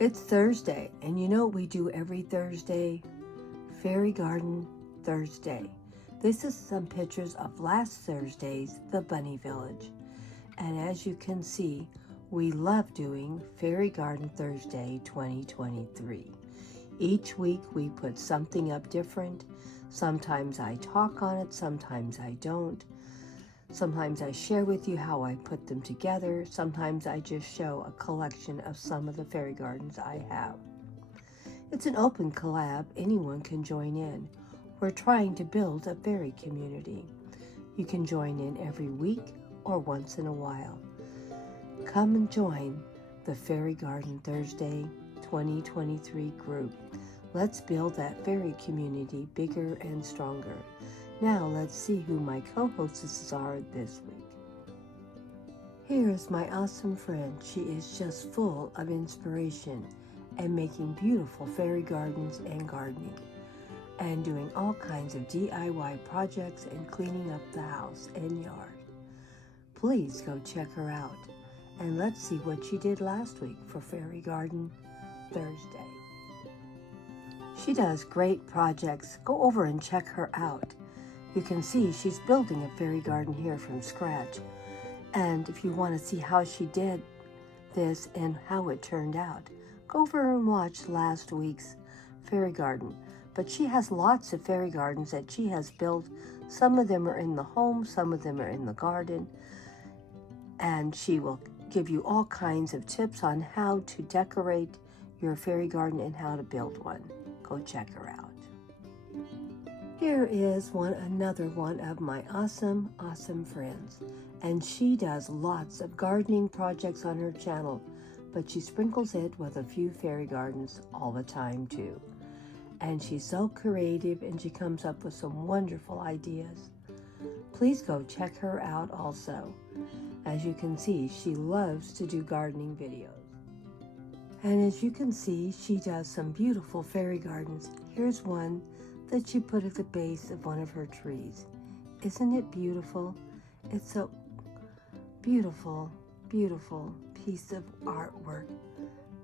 It's Thursday, and you know what we do every Thursday? Fairy Garden Thursday. This is some pictures of last Thursday's The Bunny Village. And as you can see, we love doing Fairy Garden Thursday 2023. Each week we put something up different. Sometimes I talk on it, sometimes I don't. Sometimes I share with you how I put them together. Sometimes I just show a collection of some of the fairy gardens I have. It's an open collab. Anyone can join in. We're trying to build a fairy community. You can join in every week or once in a while. Come and join the Fairy Garden Thursday 2023 group. Let's build that fairy community bigger and stronger. Now let's see who my co-hostesses are this week. Here's my awesome friend. She is just full of inspiration and making beautiful fairy gardens and gardening and doing all kinds of DIY projects and cleaning up the house and yard. Please go check her out and let's see what she did last week for Fairy Garden Thursday. She does great projects. Go over and check her out. You can see she's building a fairy garden here from scratch. And if you want to see how she did this and how it turned out, go over and watch last week's fairy garden. But she has lots of fairy gardens that she has built. Some of them are in the home, some of them are in the garden. And she will give you all kinds of tips on how to decorate your fairy garden and how to build one. Go check her out. Here is another one of my awesome friends. And she does lots of gardening projects on her channel, but she sprinkles it with a few fairy gardens all the time too. And she's so creative and she comes up with some wonderful ideas. Please go check her out also. As you can see, she loves to do gardening videos. And as you can see, she does some beautiful fairy gardens. Here's one that she put at the base of one of her trees. Isn't it beautiful? It's a beautiful, beautiful piece of artwork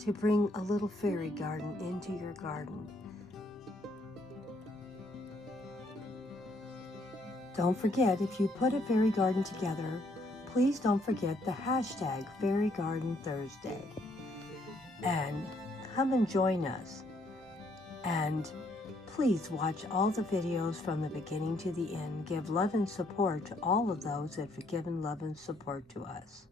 to bring a little fairy garden into your garden. Don't forget, if you put a fairy garden together, please don't forget the hashtag Fairy Garden Thursday. And come and join us. And please watch all the videos from the beginning to the end. Give love and support to all of those that have given love and support to us.